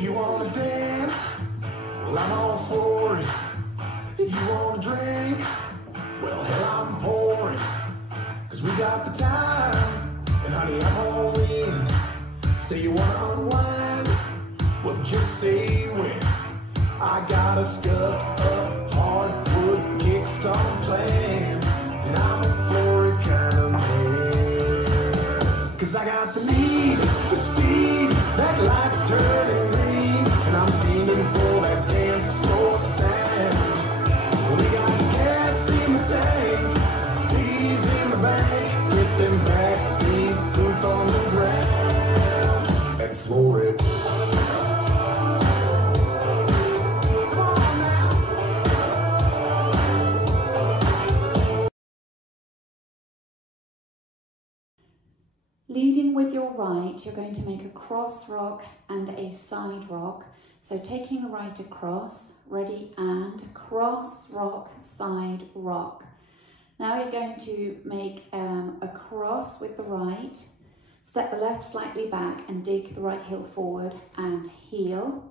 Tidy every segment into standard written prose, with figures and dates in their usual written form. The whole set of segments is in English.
If you wanna dance, well, I'm all for it. If you wanna drink, well, hell, I'm pouring. Cause we got the time, and honey, I'm all in. Say you wanna unwind, well, just say when. I got a scuffed up hardwood kickstart plan, and I'm a Florida kind of man. Cause I got the need for speed, that light's turning green, and I'm feeling for that dance floor sound. We got gas in the tank, peas in the bank, get them backbeat boots on the ground at Florida. Leading with your right, you're going to make a cross rock and a side rock. So taking the right across, ready, and cross rock, side rock. Now you're going to make a cross with the right, step the left slightly back and dig the right heel forward and heel.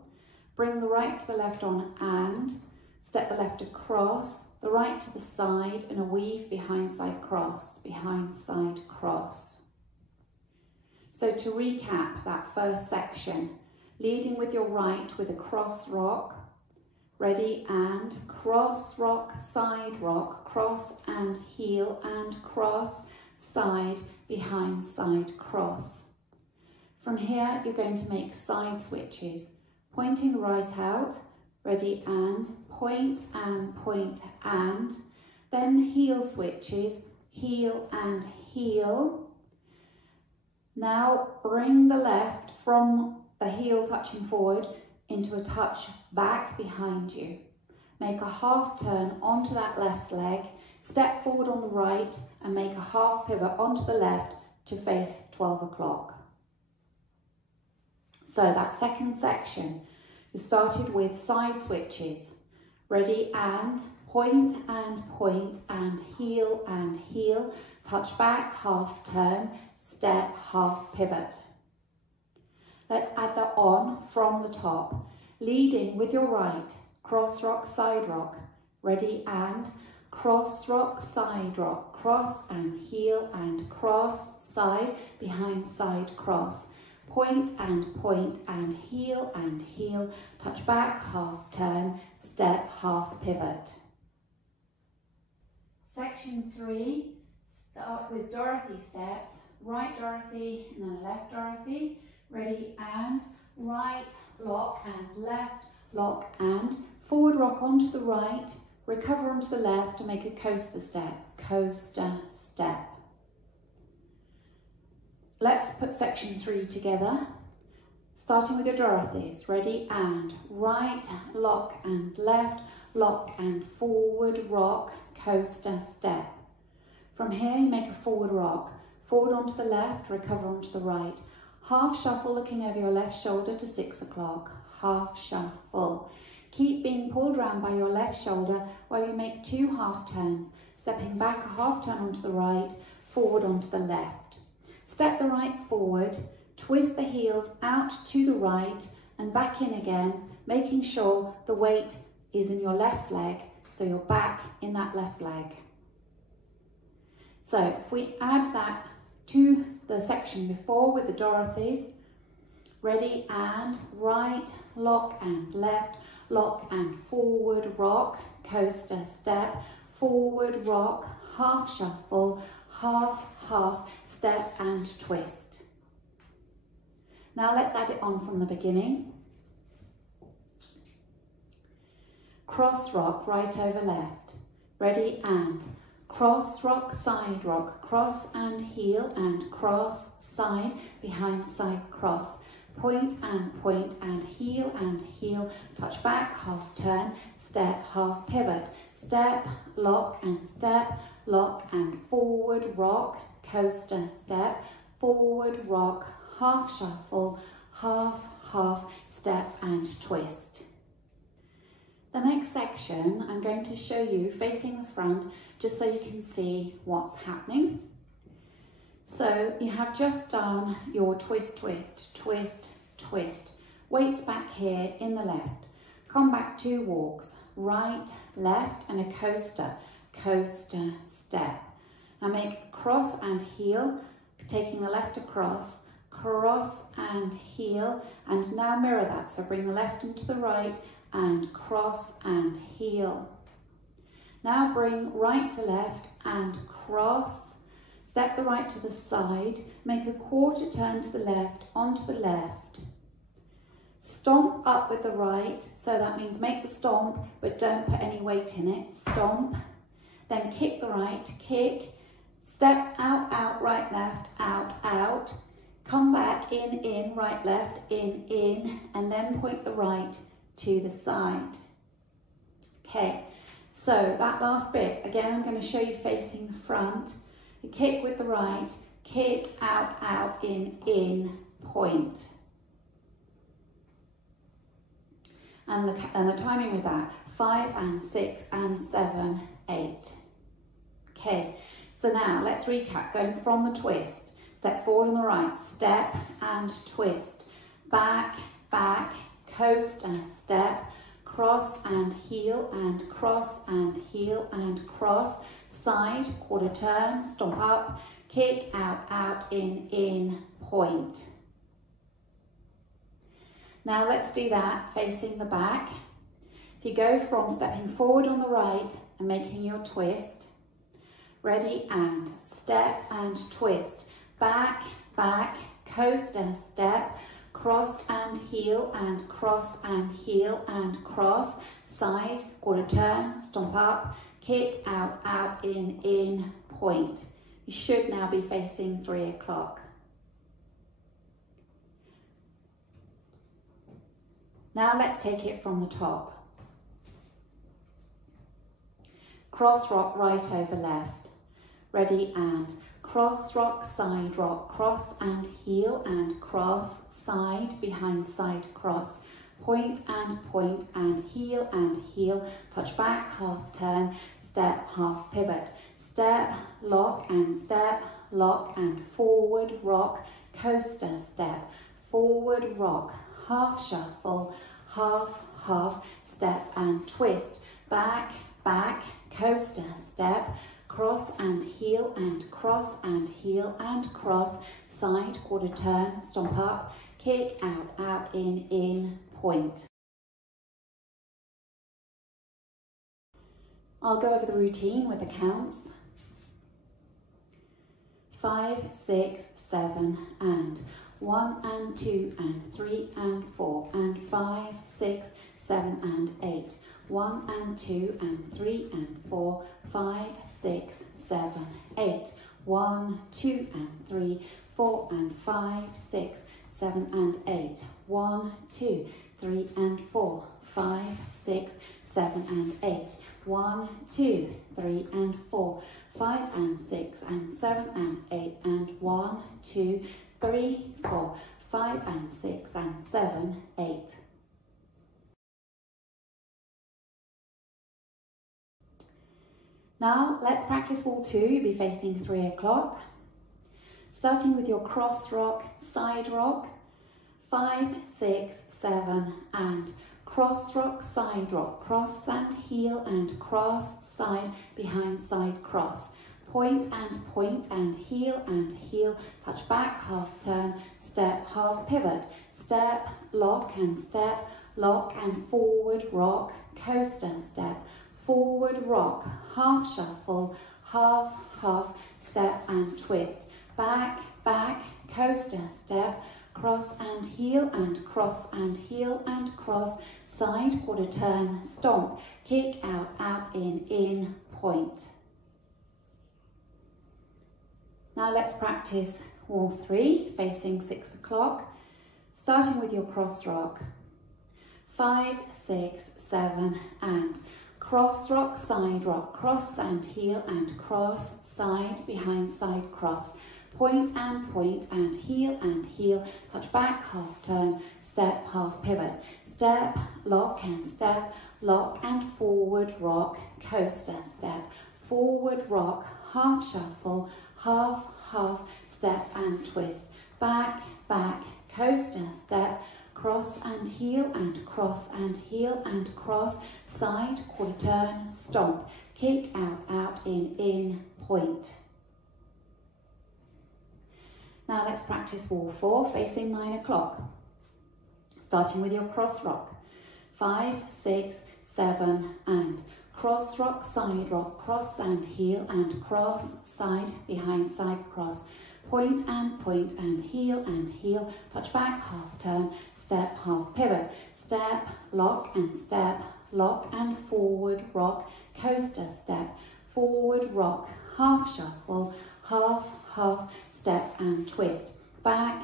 Bring the right to the left on and step the left across, the right to the side and a weave behind side cross, behind side cross. So to recap that first section, leading with your right with a cross rock, ready, and cross rock, side rock, cross and heel and cross, side, behind side cross. From here, you're going to make side switches, pointing the right out, ready, and point and point and, then heel switches, heel and heel. Now bring the left from the heel touching forward into a touch back behind you. Make a half turn onto that left leg, step forward on the right and make a half pivot onto the left to face 12 o'clock. So that second section, you started with side switches. Ready, and point and heel, touch back, half turn, step, half pivot. Let's add that on from the top. Leading with your right, cross rock, side rock. Ready, and cross rock, side rock, cross and heel and cross, side, behind side cross. Point and heel, touch back, half turn, step, half pivot. Section 3, start with Dorothy steps. Right Dorothy and then left Dorothy. Ready, and right, lock and left, lock and forward rock onto the right, recover onto the left to make a coaster step, coaster step. Let's put section 3 together. Starting with your Dorothies. Ready, and right, lock and left, lock and forward rock, coaster step. From here you make a forward rock. Forward onto the left, recover onto the right. Half shuffle looking over your left shoulder to 6 o'clock. Half shuffle. Keep being pulled round by your left shoulder while you make 2 half turns, stepping back a half turn onto the right, forward onto the left. Step the right forward, twist the heels out to the right and back in again, making sure the weight is in your left leg, so you're back in that left leg. So if we add that to the section before with the Dorothies, ready, and right, lock and left, lock and forward rock, coaster step, forward rock, half shuffle, half, step and twist. Now let's add it on from the beginning. Cross rock, right over left, ready, and cross rock, side rock, cross and heel and cross, side, behind side cross, point and heel, touch back, half turn, step, half pivot, step, lock and forward rock, coaster step, forward rock, half shuffle, half, step and twist. The next section I'm going to show you facing the front just so you can see what's happening. So you have just done your twist, twist, twist, twist. Weights back here in the left. Come back 2 walks, right, left, and a coaster, coaster, step. Now make cross and heel, taking the left across, cross and heel, and now mirror that. So bring the left into the right and cross and heel. Now bring right to left and cross, step the right to the side, make a quarter turn to the left, onto the left. Stomp up with the right, so that means make the stomp, but don't put any weight in it. Stomp, then kick the right, kick, step out, out, right, left, out, out. Come back, in, right, left, in, and then point the right to the side. Okay, so that last bit, again, I'm going to show you facing the front. You kick with the right, kick, out, out, in, point. And the timing with that, 5 and 6 and 7, 8. Okay, so now let's recap, going from the twist. Step forward on the right, step and twist. Back, back, coaster, step, cross and heel and cross and heel and cross. Side, quarter turn, stomp up, kick, out, out, in, point. Now let's do that facing the back. If you go from stepping forward on the right and making your twist, ready and step and twist, back, back, coaster, step, cross and heel and cross and heel and cross, side, quarter turn, stomp up, kick, out, out, in, point. You should now be facing 3 o'clock. Now let's take it from the top. Cross rock, right over left. Ready and cross rock, side rock, cross and heel and cross, side, behind side, cross. Point and heel, touch back, half turn, step, half pivot. Step, lock and forward rock, coaster step, forward rock, half shuffle, half, half, step and twist, back, back, coaster step, cross and heel and cross and heel and cross, side, quarter turn, stomp up, kick, out, out, in, point. I'll go over the routine with the counts. 5, 6, 7 and 1 and 2 and 3 and 4 and 5, 6, 7 and 8. 1 and 2 and 3 and 4, 5, 6, 7, 8. 1, 2 and 3, 4 and 5, 6, 7 and 8. 1, 2, 3 and 4, 5, 6, 7 and 8. 1, 2, 3 and 4, 5 and 6 and 7 and 8 and 1, 2, 3, 4, 5 and 6 and 7, 8. Now let's practice wall 2. You'll be facing 3 o'clock. Starting with your cross rock, side rock, 5, 6, 7 and cross rock, side rock, cross and heel, side, behind side, cross. Point and heel, touch back, half turn, step, half pivot, step, lock and forward rock, coaster step, forward rock, half shuffle, half, half, step and twist, back, back, coaster step, cross and heel and cross, side, quarter turn, stomp, kick, out, out, in, point. Now let's practice wall 3, facing 6 o'clock, starting with your cross rock. 5, 6, 7 and cross rock, side rock, cross and cross, side, behind side, cross. Point and heel, touch back, half turn, step, half pivot, step, lock and forward rock, coaster step, forward rock, half shuffle, half, half, step and twist, back, back, coaster step, cross and heel and cross and heel and cross, side, quarter turn, stomp, kick, out, in, point. Now let's practice wall 4 facing 9 o'clock. Starting with your cross rock. 5, 6, 7 and cross rock, side rock, cross and heel and cross, side, behind, side, cross. Point and heel, touch back, half turn, step, half pivot, step, lock and forward rock, coaster step, forward rock, half shuffle, half, step and twist, back,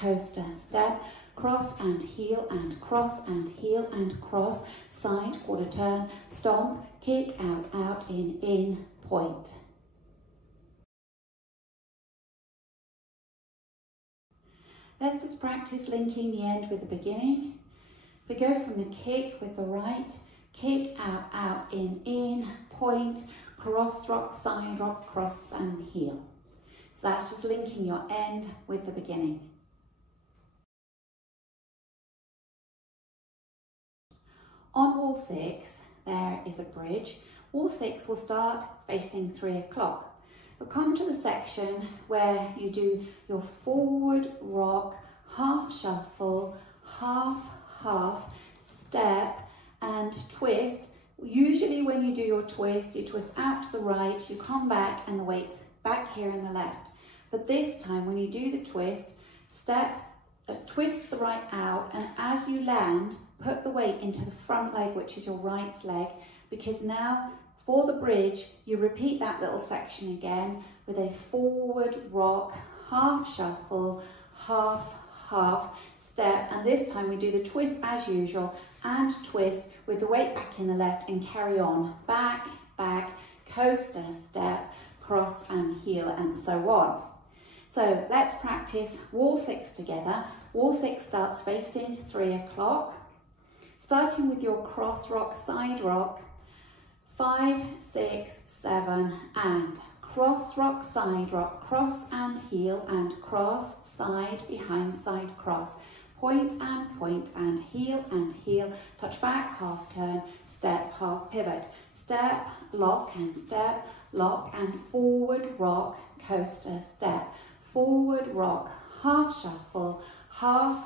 coaster step, cross and heel and cross and heel and cross, side, quarter turn, stomp, kick, out, in, point. Let's just practice linking the end with the beginning. We go from the kick with the right, kick, out, in, point, cross rock, side rock, cross and heel. So that's just linking your end with the beginning. On wall 6, there is a bridge. Wall 6 will start facing 3 o'clock. We'll come to the section where you do your forward rock, half shuffle, half, step and twist. Usually when you do your twist, you twist out to the right, you come back and the weight's back here in the left. But this time when you do the twist, twist the right out, and as you land, put the weight into the front leg, which is your right leg, because now for the bridge, you repeat that little section again with a forward rock, half shuffle, half, step, and this time we do the twist as usual and twist with the weight back in the left and carry on, back, coaster step, cross and heel and so on. So let's practice wall 6 together. Wall 6 starts facing 3 o'clock, starting with your cross rock, side rock, 5, 6, 7 and cross rock, side rock, cross and heel and cross, side, behind, side, cross, point and heel, touch back, half turn, step, half pivot, step, lock and forward rock, coaster step, forward rock, half shuffle, half,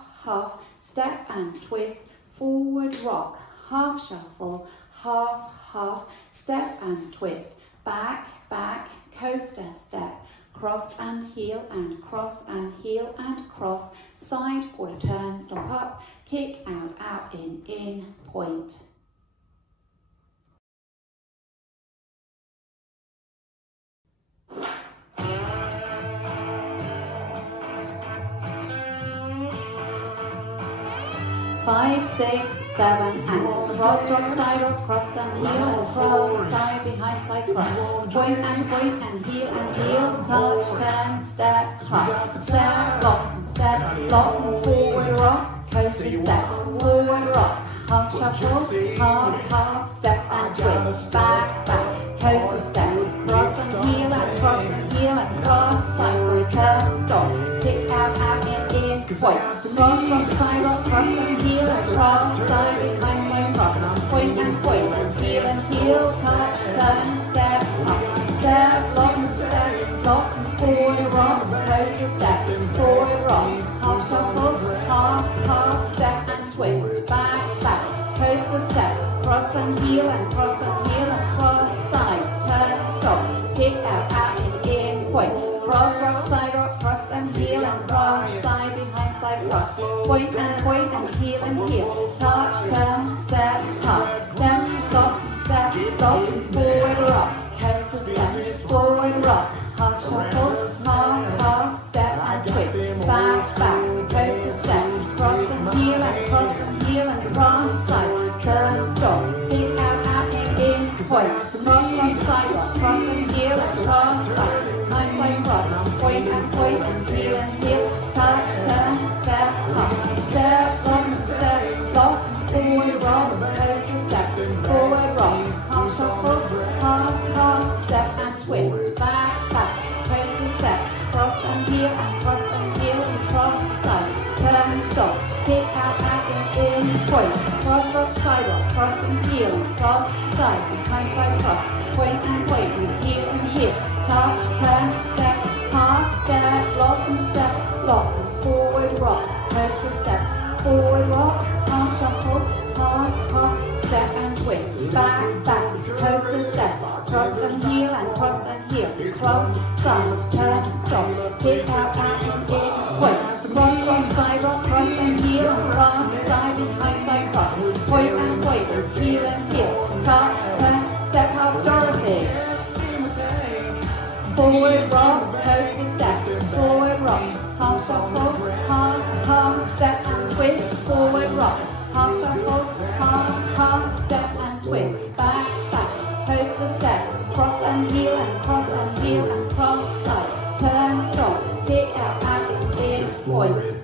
step and twist, forward rock, half shuffle, half, step and twist, back, coaster step, cross and heel and cross, side, quarter turn, stomp up, kick, out, in, point. Five, 6, 7 and cross rock, side rock, cross and heel, cross, side, behind, side, cross, point and heel, touch, turn, step, hop, step, lock, forward rock, coaster step, forward rock, half shuffle, half, step and twist, back, coaster step, cross and heel and cross, side, return, stop, kick, out, in, point, cross rock, side rock, cross and heel and cross, side, behind, side, cross, point and heel, touch, turn, step, lock, forward rock, coaster step, forward rock, half shuffle, half, step and twist, back, coaster step, cross and heel and cross, side, turn, stop, kick, out, in, point, cross rock, side rock, cross and heel and cross, side, behind, side, cross, point and heel, touch, turn, step, half, step, lock, forward rock, coaster step, forward rock, half shuffle, half, step and twist, back, coaster step, cross and heel and cross, side, turn, stop, kick, out, in, point, cross rock, side rock, cross and heel and cross, side, behind, side, cross, point and heel, touch, turn, step, half, step, lock, forward rock, coaster step, forward rock, half shuffle, half, step and twist, back, coaster step, cross and heel and cross, side, turn, stop, kick, heel and cross, side, behind side cross, point and wait, with heel and heel, touch, turn, step, half step, lock and step, lock, and forward rock, coaster step, forward rock, half shuffle, half, step and twist, back, coaster step, cross and heel, cross, side, turn, stop, kick out, and in, cross, side rock, cross and heel, and cross, side, behind side cross, point and wait, heel and heel, touch, turn, step out, Dorothy, forward rock, coaster step, forward rock, half shuffle, half, step and twist, forward rock, half shuffle, half, step and twist, back, coaster step, cross and heel, and cross, side, turn, stop, kick out, and in, point.